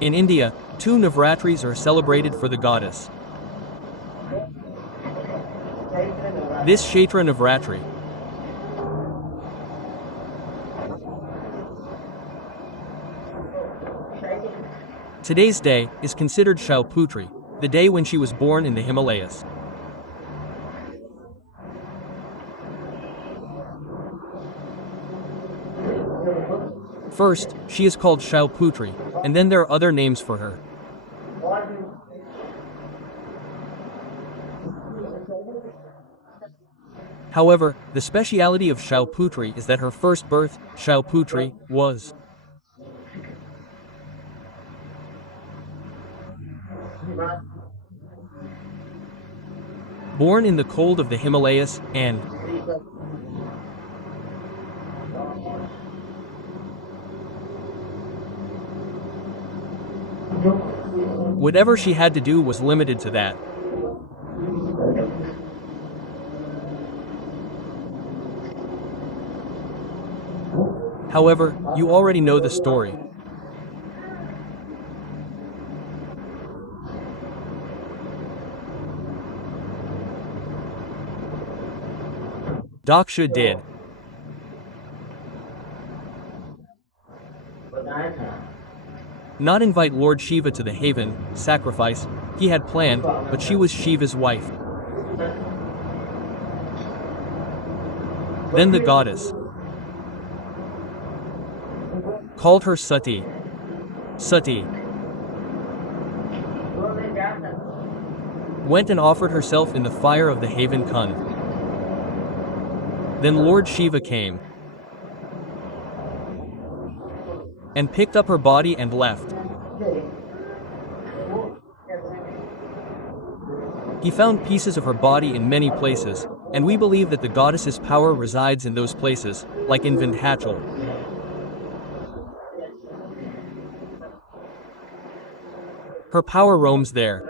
In India, two Navratris are celebrated for the goddess. This Kshetra Navratri. Today's day is considered Shailputri, the day when she was born in the Himalayas. First, she is called Shailputri, and then there are other names for her. However, the speciality of Shailputri is that her first birth, Shailputri, was born in the cold of the Himalayas, and whatever she had to do was limited to that. However, you already know the story. Daksha did not invite Lord Shiva to the haven sacrifice he had planned, but she was Shiva's wife. Then the goddess called her Sati. Sati went and offered herself in the fire of the haven Kund. Then Lord Shiva came and picked up her body and left. He found pieces of her body in many places, and we believe that the goddess's power resides in those places, like in Vindhyachal. Her power roams there.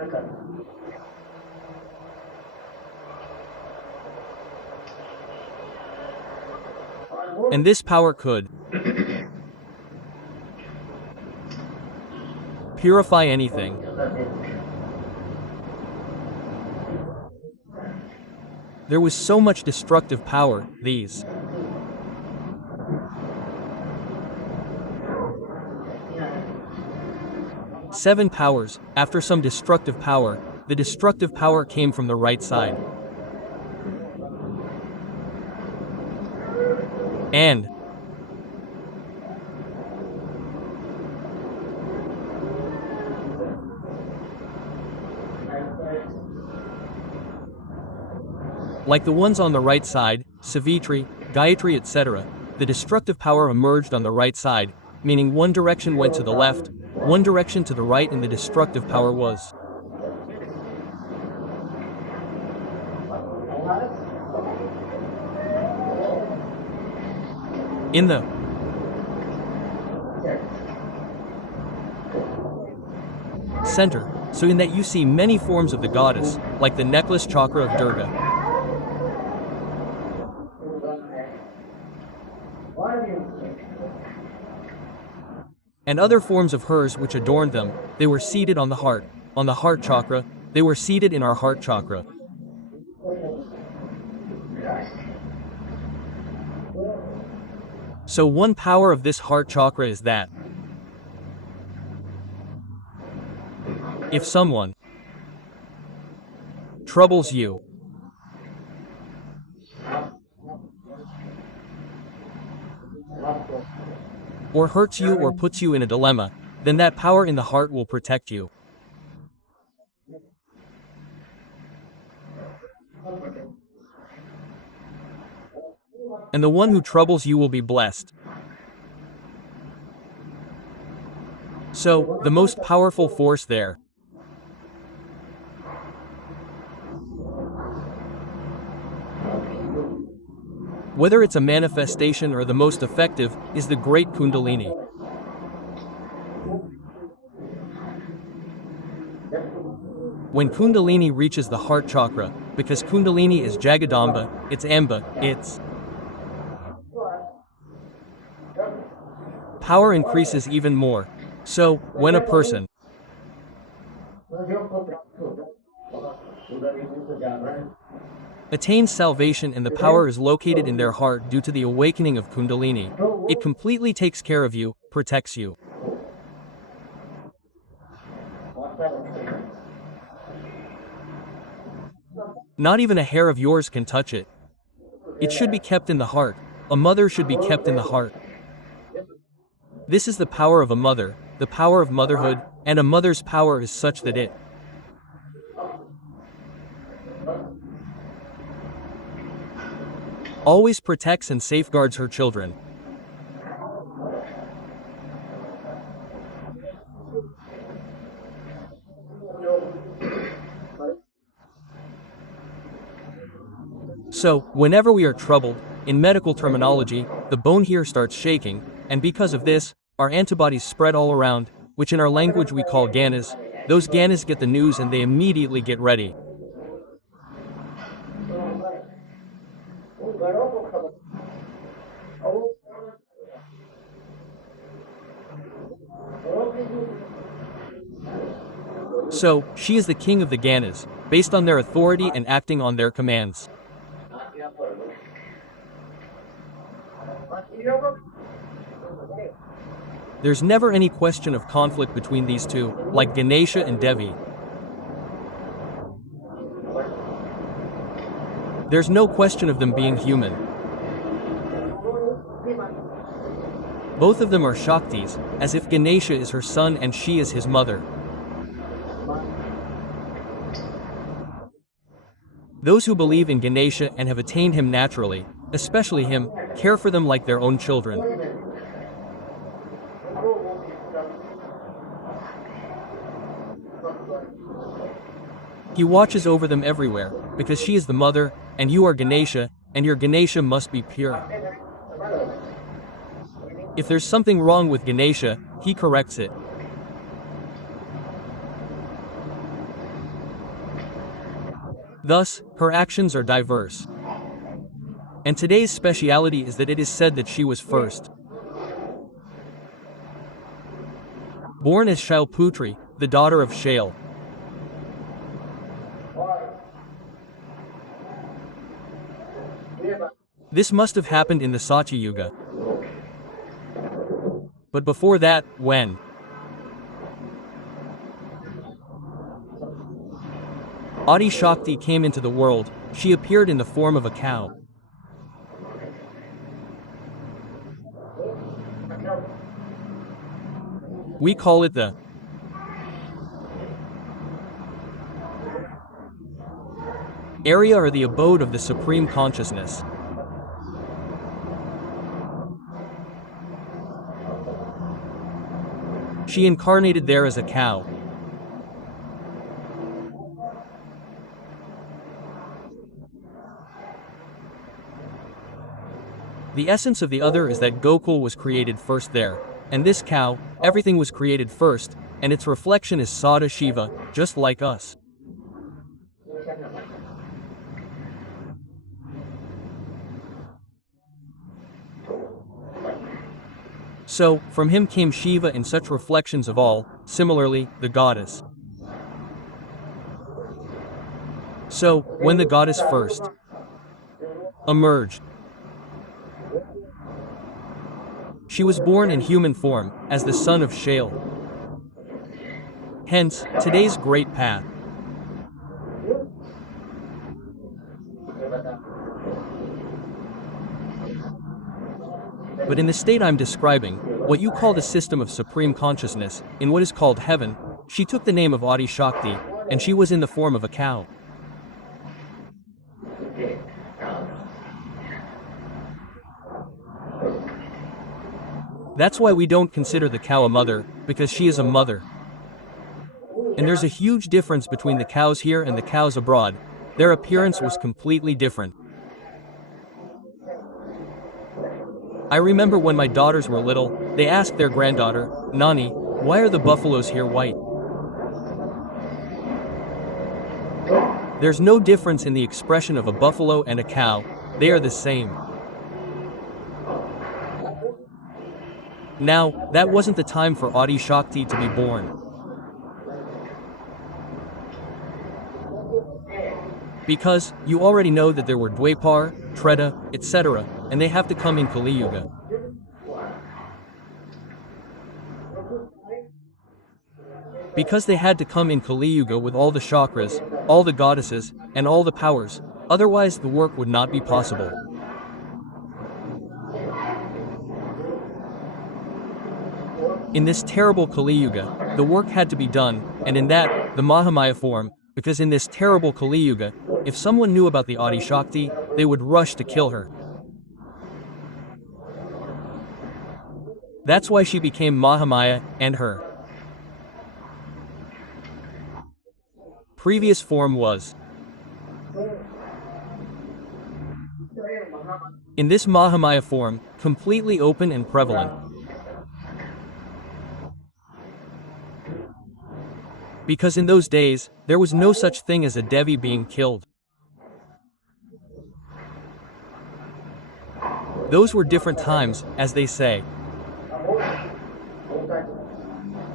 And this power could purify anything. There was so much destructive power, these seven powers. After some destructive power, the destructive power came from the right side. And like the ones on the right side, Savitri, Gayatri, etc., the destructive power emerged on the right side, meaning one direction went to the left, one direction to the right, and the destructive power was in the center, so in that you see many forms of the goddess, like the necklace chakra of Durga. And other forms of hers which adorned them. They were seated on the heart chakra, they were seated in our heart chakra. So one power of this heart chakra is that if someone troubles you, or hurts you or puts you in a dilemma, then that power in the heart will protect you. And the one who troubles you will be blessed. So, the most powerful force there whether it's a manifestation or the most effective, is the great Kundalini. When Kundalini reaches the heart chakra, because Kundalini is Jagadamba, it's Amba, it's power increases even more. So, when a person attains salvation and the power is located in their heart due to the awakening of Kundalini, it completely takes care of you, protects you. Not even a hair of yours can touch it. It should be kept in the heart. A mother should be kept in the heart. This is the power of a mother, the power of motherhood, and a mother's power is such that it always protects and safeguards her children. So, whenever we are troubled, in medical terminology, the bone here starts shaking, and because of this, our antibodies spread all around, which in our language we call ganas. Those ganas get the news and they immediately get ready. So, she is the king of the ganas, based on their authority and acting on their commands. There's never any question of conflict between these two, like Ganesha and Devi. There's no question of them being human. Both of them are Shaktis, as if Ganesha is her son and she is his mother. Those who believe in Ganesha and have attained him naturally, especially him, care for them like their own children. He watches over them everywhere, because she is the mother, and you are Ganesha, and your Ganesha must be pure. If there's something wrong with Ganesha, he corrects it. Thus, her actions are diverse. And today's speciality is that it is said that she was first born as Shailputri, the daughter of Shail. This must have happened in the Satya Yuga. But before that, when Adi Shakti came into the world, she appeared in the form of a cow. We call it the area or the abode of the Supreme Consciousness. She incarnated there as a cow. The essence of the other is that Gokul was created first there, and this cow, everything was created first, and its reflection is Sada Shiva, just like us. So, from him came Shiva in such reflections of all, similarly, the goddess. So, when the goddess first emerged, she was born in human form, as the son of Shail. Hence, today's great path. But in the state I'm describing, what you call the system of supreme consciousness, in what is called heaven, she took the name of Adi Shakti, and she was in the form of a cow. That's why we don't consider the cow a mother, because she is a mother. And there's a huge difference between the cows here and the cows abroad. Their appearance was completely different. I remember when my daughters were little, they asked their granddaughter, Nani, why are the buffaloes here white? There's no difference in the expression of a buffalo and a cow, they are the same. Now, that wasn't the time for Adi Shakti to be born. Because, you already know that there were Dwapar, Treta, etc., and they have to come in Kali Yuga. Because they had to come in Kali Yuga with all the chakras, all the goddesses, and all the powers, otherwise the work would not be possible. In this terrible Kali Yuga, the work had to be done, and in that, the Mahamaya form, because in this terrible Kali Yuga, if someone knew about the Adi Shakti, they would rush to kill her. That's why she became Mahamaya, and her previous form was. In this Mahamaya form, completely open and prevalent. Because in those days, there was no such thing as a Devi being killed. Those were different times, as they say.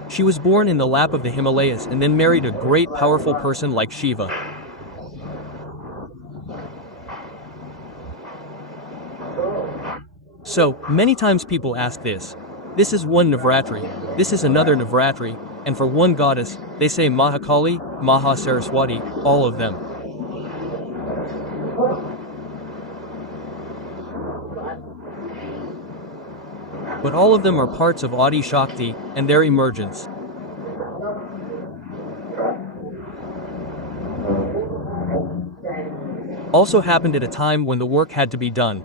She was born in the lap of the Himalayas and then married a great powerful person like Shiva. So, many times people ask this. This is one Navratri, this is another Navratri, and for one goddess, they say Mahakali, Maha Saraswati, all of them. But all of them are parts of Adi Shakti, and their emergence. Also happened at a time when the work had to be done.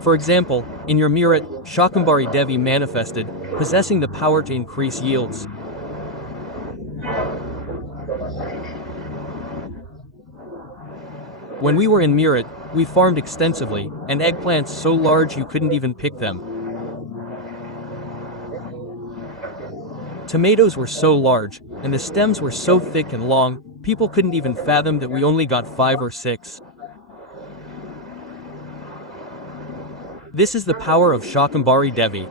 For example, in your Meerut, Shakambhari Devi manifested, possessing the power to increase yields. When we were in Meerut, we farmed extensively, and eggplants so large you couldn't even pick them. Tomatoes were so large, and the stems were so thick and long, people couldn't even fathom that we only got 5 or 6. This is the power of Shakambhari Devi.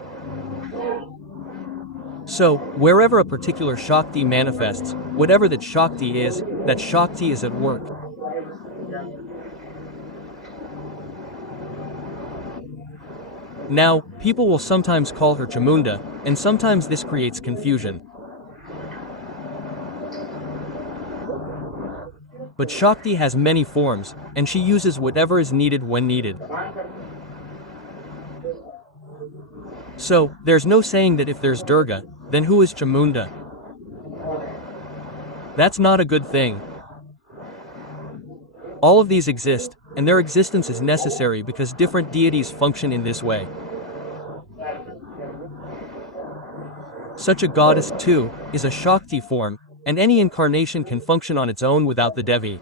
So, wherever a particular Shakti manifests, whatever that Shakti is at work. Now, people will sometimes call her Chamunda, and sometimes this creates confusion. But Shakti has many forms, and she uses whatever is needed when needed. So, there's no saying that if there's Durga, then who is Chamunda? That's not a good thing. All of these exist, and their existence is necessary because different deities function in this way. Such a goddess, too, is a Shakti form, and any incarnation can function on its own without the Devi.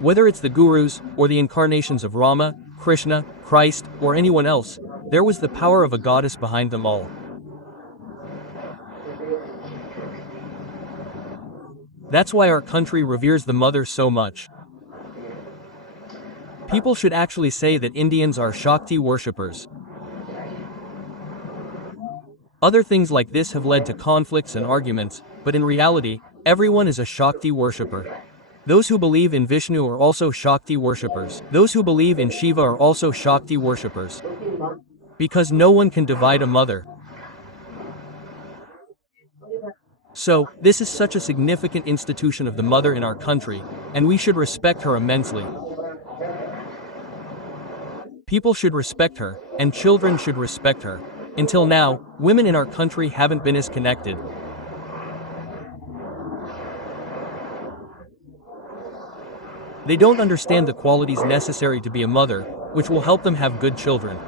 Whether it's the gurus, or the incarnations of Rama, Krishna, Christ, or anyone else, there was the power of a goddess behind them all. That's why our country reveres the mother so much. People should actually say that Indians are Shakti worshippers. Other things like this have led to conflicts and arguments, but in reality, everyone is a Shakti worshipper. Those who believe in Vishnu are also Shakti worshippers. Those who believe in Shiva are also Shakti worshippers. Because no one can divide a mother. So, this is such a significant institution of the mother in our country, and we should respect her immensely. People should respect her, and children should respect her. Until now, women in our country haven't been as connected. They don't understand the qualities necessary to be a mother, which will help them have good children.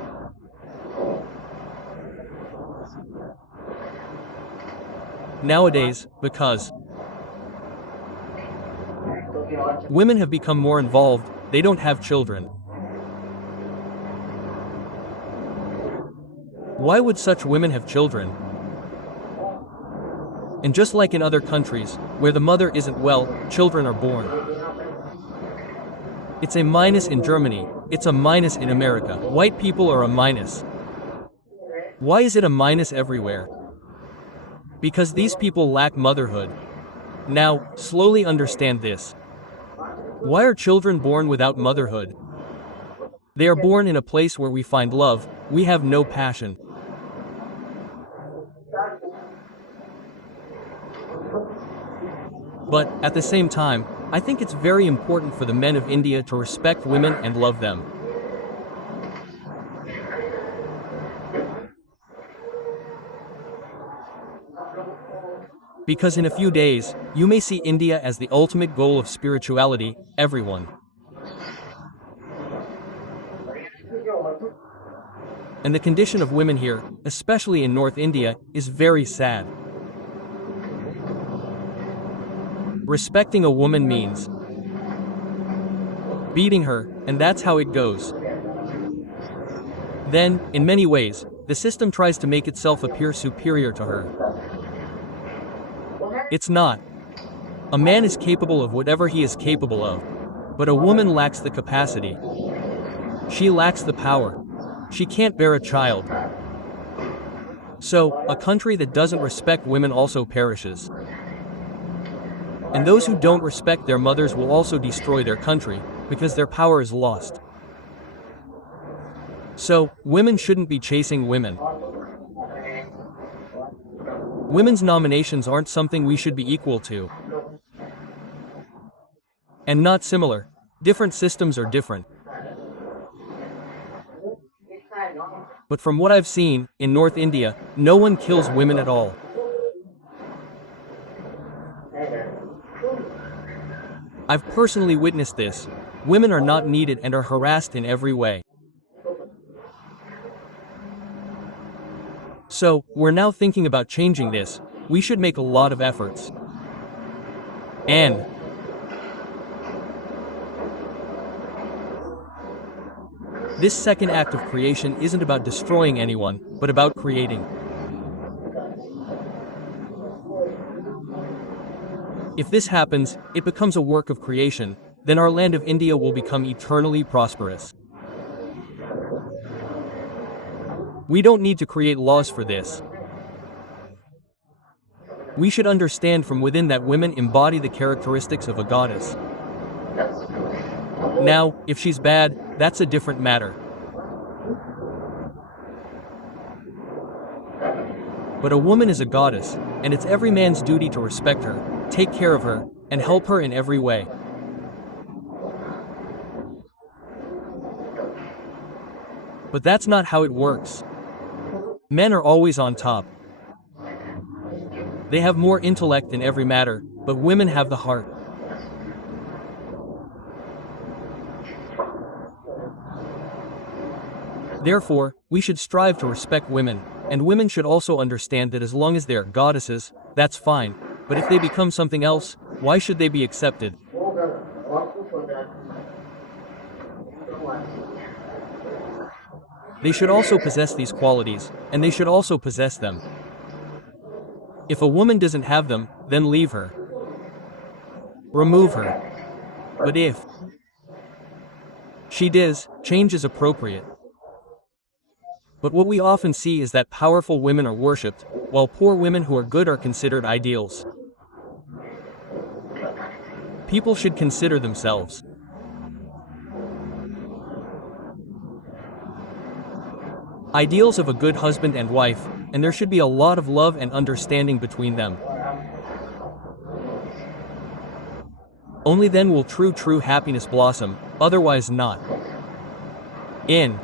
Nowadays, because women have become more involved, they don't have children. Why would such women have children? And just like in other countries, where the mother isn't well, children are born. It's a minus in Germany, it's a minus in America. White people are a minus. Why is it a minus everywhere? Because these people lack motherhood. Now, slowly understand this. Why are children born without motherhood? They are born in a place where we find love, we have no passion. But, at the same time, I think it's very important for the men of India to respect women and love them. Because in a few days, you may see India as the ultimate goal of spirituality, everyone. And the condition of women here, especially in North India, is very sad. Respecting a woman means beating her, and that's how it goes. Then, in many ways, the system tries to make itself appear superior to her. It's not. A man is capable of whatever he is capable of, but a woman lacks the capacity. She lacks the power. She can't bear a child. So, a country that doesn't respect women also perishes. And those who don't respect their mothers will also destroy their country, because their power is lost. So, women shouldn't be chasing women. Women's nominations aren't something we should be equal to. And not similar. Different systems are different. But from what I've seen, in North India, no one kills women at all. I've personally witnessed this. Women are not needed and are harassed in every way. So, we're now thinking about changing this. We should make a lot of efforts. And this second act of creation isn't about destroying anyone, but about creating. If this happens, it becomes a work of creation, then our land of India will become eternally prosperous. We don't need to create laws for this. We should understand from within that women embody the characteristics of a goddess. Now, if she's bad, that's a different matter. But a woman is a goddess, and it's every man's duty to respect her, take care of her, and help her in every way. But that's not how it works. Men are always on top. They have more intellect in every matter, but women have the heart. Therefore, we should strive to respect women, and women should also understand that as long as they are goddesses, that's fine, but if they become something else, why should they be accepted? They should also possess these qualities, and they should also possess them. If a woman doesn't have them, then leave her. Remove her. But if she does, change is appropriate. But what we often see is that powerful women are worshipped, while poor women who are good are considered ideals. People should consider themselves. Ideals of a good husband and wife, and there should be a lot of love and understanding between them. Only then will true happiness blossom, otherwise not. In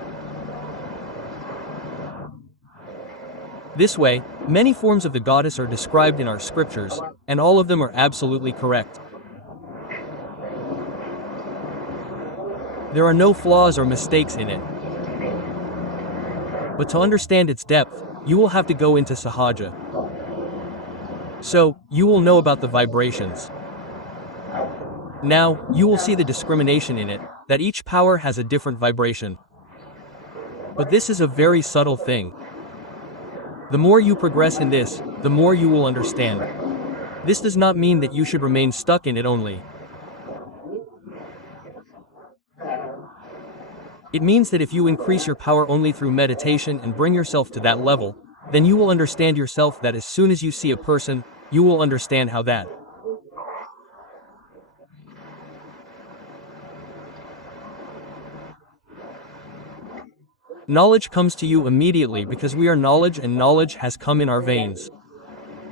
this way, many forms of the goddess are described in our scriptures, and all of them are absolutely correct. There are no flaws or mistakes in it. But to understand its depth, you will have to go into Sahaja. So, you will know about the vibrations. Now, you will see the discrimination in it, that each power has a different vibration. But this is a very subtle thing. The more you progress in this, the more you will understand. This does not mean that you should remain stuck in it only. It means that if you increase your power only through meditation and bring yourself to that level, then you will understand yourself that as soon as you see a person, you will understand how that knowledge comes to you immediately because we are knowledge and knowledge has come in our veins.